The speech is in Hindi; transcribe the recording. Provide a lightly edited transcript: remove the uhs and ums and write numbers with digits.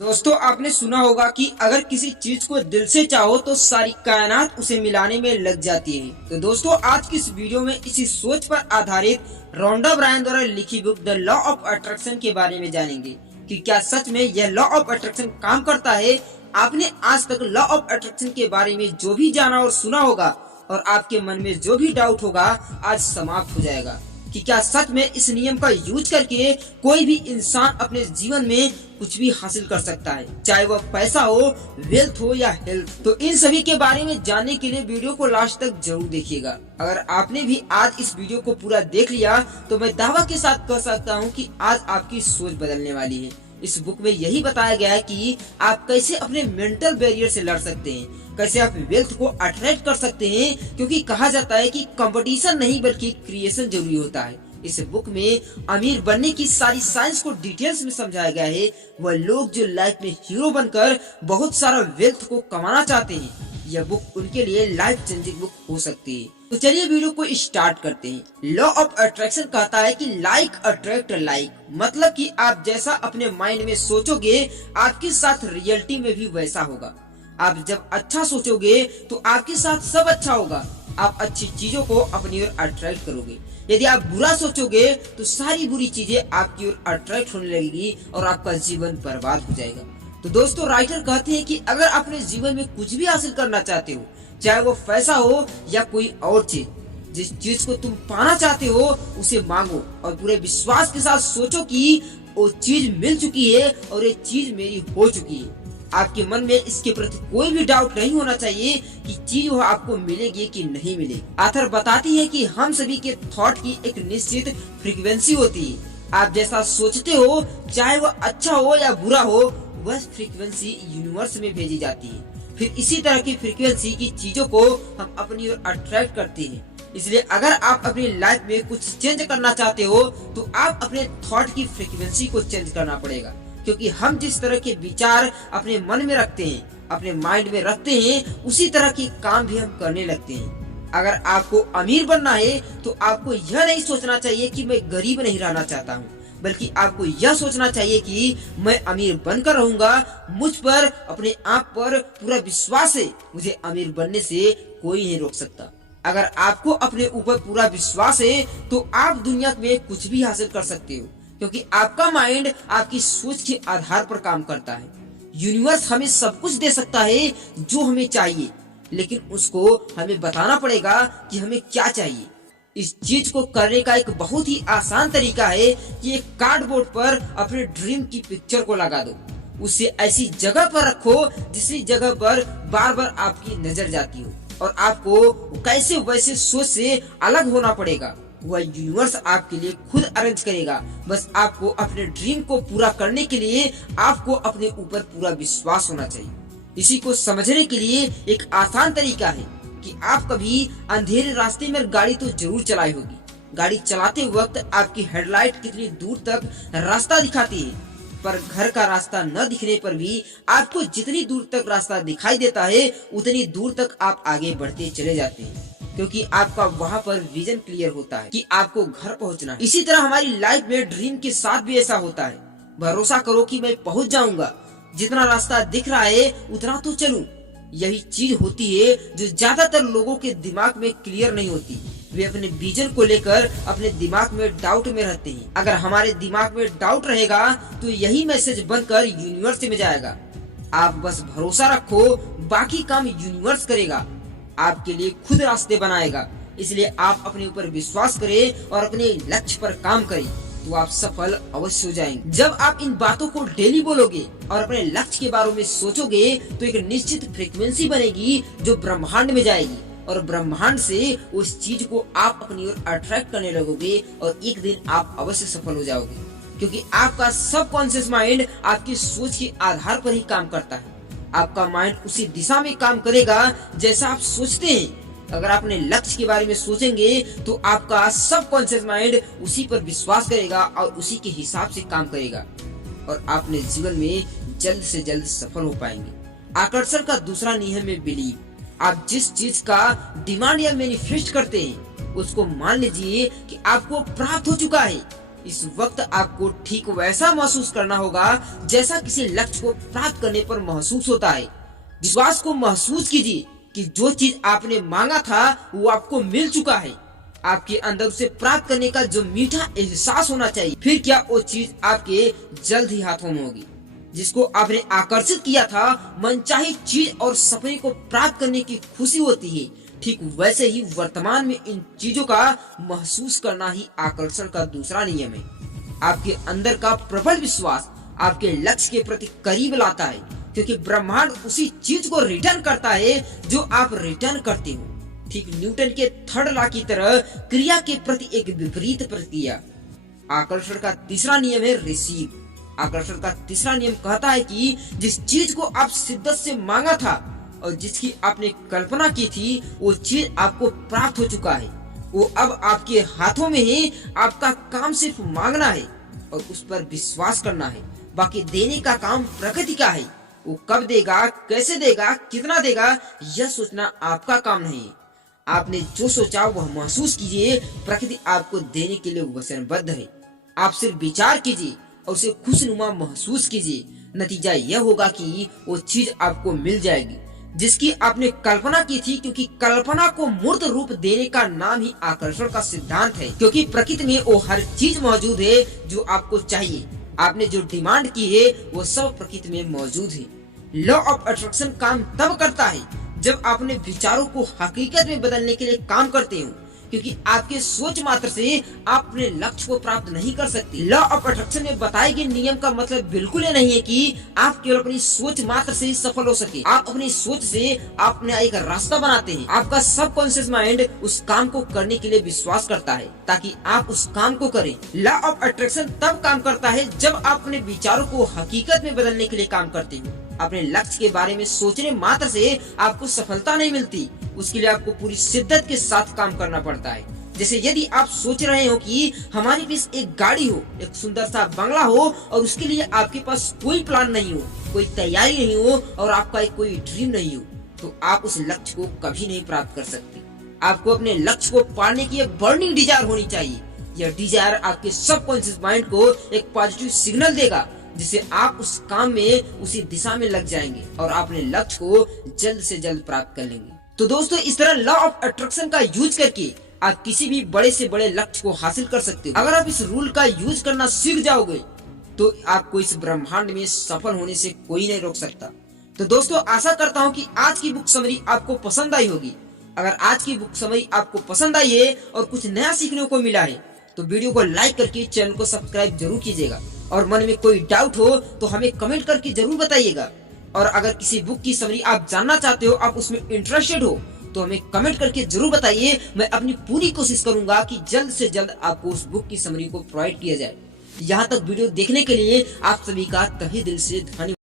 दोस्तों आपने सुना होगा कि अगर किसी चीज को दिल से चाहो तो सारी कायनात उसे मिलाने में लग जाती है। तो दोस्तों आज की इस वीडियो में इसी सोच पर आधारित रोंडा ब्रायन द्वारा लिखी book the law of attraction के बारे में जानेंगे कि क्या सच में यह लॉ ऑफ अट्रैक्शन काम करता है। आपने आज तक लॉ ऑफ अट्रैक्शन के बारे में जो भी जाना और सुना होगा और आपके मन में जो भी डाउट होगा आज समाप्त हो जाएगा कि क्या सच में इस नियम का यूज करके कोई भी इंसान अपने जीवन में कुछ भी हासिल कर सकता है, चाहे वह पैसा हो, वेल्थ हो या हेल्थ। तो इन सभी के बारे में जानने के लिए वीडियो को लास्ट तक जरूर देखिएगा। अगर आपने भी आज इस वीडियो को पूरा देख लिया तो मैं दावा के साथ कह सकता हूँ कि आज आपकी सोच बदलने वाली है। इस बुक में यही बताया गया है कि आप कैसे अपने मेंटल बैरियर से लड़ सकते हैं, कैसे आप वेल्थ को अट्रैक्ट कर सकते हैं, क्योंकि कहा जाता है कि कंपटीशन नहीं बल्कि क्रिएशन जरूरी होता है। इस बुक में अमीर बनने की सारी साइंस को डिटेल्स में समझाया गया है। वह लोग जो लाइफ में हीरो बनकर बहुत सारा वेल्थ को कमाना चाहते हैं, यह बुक उनके लिए लाइफ चेंजिंग बुक हो सकती है। तो चलिए वीडियो को स्टार्ट करते हैं। लॉ ऑफ अट्रैक्शन कहता है कि लाइक अट्रैक्ट लाइक, मतलब कि आप जैसा अपने माइंड में सोचोगे आपके साथ रियलिटी में भी वैसा होगा। आप जब अच्छा सोचोगे तो आपके साथ सब अच्छा होगा। आप अच्छी चीजों को अपनी ओर अट्रैक्ट करोगे। यदि आप बुरा सोचोगे तो सारी बुरी चीजें आपकी ओर अट्रैक्ट होने लगेगी और आपका जीवन बर्बाद हो जाएगा। तो दोस्तों राइटर कहते हैं कि अगर अपने जीवन में कुछ भी हासिल करना चाहते हो, चाहे वो पैसा हो या कोई और चीज, जिस चीज को तुम पाना चाहते हो उसे मांगो और पूरे विश्वास के साथ सोचो कि वो चीज मिल चुकी है और ये चीज मेरी हो चुकी है। आपके मन में इसके प्रति कोई भी डाउट नहीं होना चाहिए कि चीज वो आपको मिलेगी कि नहीं मिलेगी। ऑथर बताती है कि हम सभी के थॉट की एक निश्चित फ्रीक्वेंसी होती है। आप जैसा सोचते हो, चाहे वो अच्छा हो या बुरा हो, वह फ्रीक्वेंसी यूनिवर्स में भेजी जाती है। फिर इसी तरह की फ्रीक्वेंसी की चीजों को हम अपनी ओर अट्रैक्ट करते हैं। इसलिए अगर आप अपनी लाइफ में कुछ चेंज करना चाहते हो तो आप अपने थॉट की फ्रीक्वेंसी को चेंज करना पड़ेगा, क्योंकि हम जिस तरह के विचार अपने मन में रखते हैं, अपने माइंड में रखते हैं, उसी तरह के काम भी हम करने लगते हैं। अगर आपको अमीर बनना है तो आपको यह नहीं सोचना चाहिए कि मैं गरीब नहीं रहना चाहता हूँ, बल्कि आपको यह सोचना चाहिए कि मैं अमीर बनकर रहूंगा। मुझ पर, अपने आप पर पूरा विश्वास है। मुझे अमीर बनने से कोई नहीं रोक सकता। अगर आपको अपने ऊपर पूरा विश्वास है तो आप दुनिया में कुछ भी हासिल कर सकते हो, क्योंकि आपका माइंड आपकी सोच के आधार पर काम करता है। यूनिवर्स हमें सब कुछ दे सकता है जो हमें चाहिए, लेकिन उसको हमें बताना पड़ेगा कि हमें क्या चाहिए। इस चीज को करने का एक बहुत ही आसान तरीका है कि एक कार्डबोर्ड पर अपने ड्रीम की पिक्चर को लगा दो। उसे ऐसी जगह पर रखो जिस जगह पर बार बार आपकी नजर जाती हो, और आपको कैसे वैसे सोच से अलग होना पड़ेगा। वह यूनिवर्स आपके लिए खुद अरेंज करेगा। बस आपको अपने ड्रीम को पूरा करने के लिए आपको अपने ऊपर पूरा विश्वास होना चाहिए। इसी को समझने के लिए एक आसान तरीका है कि आप कभी अंधेरे रास्ते में गाड़ी तो जरूर चलाई होगी। गाड़ी चलाते वक्त आपकी हेडलाइट कितनी दूर तक रास्ता दिखाती है, पर घर का रास्ता न दिखने पर भी आपको जितनी दूर तक रास्ता दिखाई देता है उतनी दूर तक आप आगे बढ़ते चले जाते हैं, क्योंकि आपका वहाँ पर विजन क्लियर होता है कि आपको घर पहुँचना है। इसी तरह हमारी लाइफ में ड्रीम के साथ भी ऐसा होता है। भरोसा करो कि मैं पहुँच जाऊंगा, जितना रास्ता दिख रहा है उतना तो चलूं। यही चीज होती है जो ज्यादातर लोगों के दिमाग में क्लियर नहीं होती। वे अपने विजन को लेकर अपने दिमाग में डाउट में रहते हैं। अगर हमारे दिमाग में डाउट रहेगा तो यही मैसेज बनकर यूनिवर्स में जाएगा। आप बस भरोसा रखो, बाकी काम यूनिवर्स करेगा, आपके लिए खुद रास्ते बनाएगा। इसलिए आप अपने ऊपर विश्वास करें और अपने लक्ष्य पर काम करें, तो आप सफल अवश्य हो जाएंगे। जब आप इन बातों को डेली बोलोगे और अपने लक्ष्य के बारे में सोचोगे तो एक निश्चित फ्रीक्वेंसी बनेगी जो ब्रह्मांड में जाएगी, और ब्रह्मांड से उस चीज को आप अपनी ओर अट्रैक्ट करने लगोगे और एक दिन आप अवश्य सफल हो जाओगे, क्योंकि आपका सबकॉन्शियस माइंड आपकी सोच के आधार पर ही काम करता है। आपका माइंड उसी दिशा में काम करेगा जैसा आप सोचते हैं। अगर आपने लक्ष्य के बारे में सोचेंगे तो आपका सबकॉन्शियस माइंड उसी पर विश्वास करेगा और उसी के हिसाब से काम करेगा, और आप अपने जीवन में जल्द से जल्द सफल हो पाएंगे। आकर्षण का दूसरा नियम है बिलीव। आप जिस चीज का डिमांड या मैनिफेस्ट करते हैं उसको मान लीजिए कि आपको प्राप्त हो चुका है। इस वक्त आपको ठीक वैसा महसूस करना होगा जैसा किसी लक्ष्य को प्राप्त करने पर महसूस होता है। विश्वास को महसूस कीजिए कि जो चीज आपने मांगा था वो आपको मिल चुका है। आपके अंदर उसे प्राप्त करने का जो मीठा एहसास होना चाहिए, फिर क्या वो चीज आपके जल्द ही हाथों में होगी। जिसको आपने आकर्षित किया था, मनचाही चीज और सपने को प्राप्त करने की खुशी होती है, ठीक वैसे ही वर्तमान में इन चीजों का महसूस करना ही आकर्षण का दूसरा नियम है। आपके अंदर का प्रबल विश्वास आपके लक्ष्य के प्रति करीब लाता है, क्योंकि ब्रह्मांड उसी चीज को रिटर्न करता है जो आप रिटर्न करते हो। ठीक न्यूटन के थर्ड लॉ की तरह क्रिया के प्रति एक विपरीत प्रक्रिया। आकर्षण का तीसरा नियम है रिसीव। आकर्षण का तीसरा नियम कहता है कि जिस चीज को आप शिद्दत से मांगा था और जिसकी आपने कल्पना की थी, वो चीज आपको प्राप्त हो चुका है। वो अब आपके हाथों में है। आपका काम सिर्फ मांगना है और उस पर विश्वास करना है। बाकी देने का काम प्रकृति का है। वो कब देगा, कैसे देगा, कितना देगा, यह सोचना आपका काम नहीं है। आपने जो सोचा वह महसूस कीजिए। प्रकृति आपको देने के लिए वचनबद्ध है। आप सिर्फ विचार कीजिए और उसे खुशनुमा महसूस कीजिए। नतीजा यह होगा कि वो चीज आपको मिल जाएगी जिसकी आपने कल्पना की थी, क्योंकि कल्पना को मूर्त रूप देने का नाम ही आकर्षण का सिद्धांत है। क्योंकि प्रकृति में वो हर चीज मौजूद है जो आपको चाहिए। आपने जो डिमांड की है वो सब प्रकृति में मौजूद है। लॉ ऑफ अट्रैक्शन काम तब करता है जब अपने विचारों को हकीकत में बदलने के लिए काम करते हो, क्योंकि आपके सोच मात्र से आप अपने लक्ष्य को प्राप्त नहीं कर सकते। लॉ ऑफ अट्रैक्शन में बताए गए नियम का मतलब बिल्कुल नहीं है कि आप केवल अपनी सोच मात्र से ही सफल हो सके। आप अपनी सोच से अपने एक रास्ता बनाते हैं। आपका सबकॉन्शियस माइंड उस काम को करने के लिए विश्वास करता है ताकि आप उस काम को करें। लॉ ऑफ अट्रैक्शन तब काम करता है जब आप अपने विचारों को हकीकत में बदलने के लिए काम करते हो। अपने लक्ष्य के बारे में सोचने मात्र से आपको सफलता नहीं मिलती। उसके लिए आपको पूरी शिद्दत के साथ काम करना पड़ता है। जैसे यदि आप सोच रहे हो कि हमारे पास एक गाड़ी हो, एक सुंदर सा बंगला हो और उसके लिए आपके पास कोई प्लान नहीं हो, कोई तैयारी नहीं हो और आपका कोई ड्रीम नहीं हो, तो आप उस लक्ष्य को कभी नहीं प्राप्त कर सकते। आपको अपने लक्ष्य को पाने की बर्निंग डिजायर होनी चाहिए। यह डिजायर आपके सबकॉन्शियस माइंड को एक पॉजिटिव सिग्नल देगा जिससे आप उस काम में उसी दिशा में लग जाएंगे और अपने लक्ष्य को जल्द से जल्द प्राप्त कर लेंगे। तो दोस्तों, इस तरह लॉ ऑफ अट्रैक्शन का यूज करके आप किसी भी बड़े से बड़े लक्ष्य को हासिल कर सकते हो। अगर आप इस रूल का यूज करना सीख जाओगे तो आपको इस ब्रह्मांड में सफल होने से कोई नहीं रोक सकता। तो दोस्तों, आशा करता हूँ कि आज की बुक समरी आपको पसंद आई होगी। अगर आज की बुक समरी आपको पसंद आई है और कुछ नया सीखने को मिला है तो वीडियो को लाइक करके चैनल को सब्सक्राइब जरूर कीजिएगा। और मन में कोई डाउट हो तो हमें कमेंट करके जरूर बताइएगा। और अगर किसी बुक की समरी आप जानना चाहते हो, आप उसमें इंटरेस्टेड हो, तो हमें कमेंट करके जरूर बताइए। मैं अपनी पूरी कोशिश करूंगा कि जल्द से जल्द आपको उस बुक की समरी को प्रोवाइड किया जाए। यहाँ तक वीडियो देखने के लिए आप सभी का तहे दिल से धन्यवाद।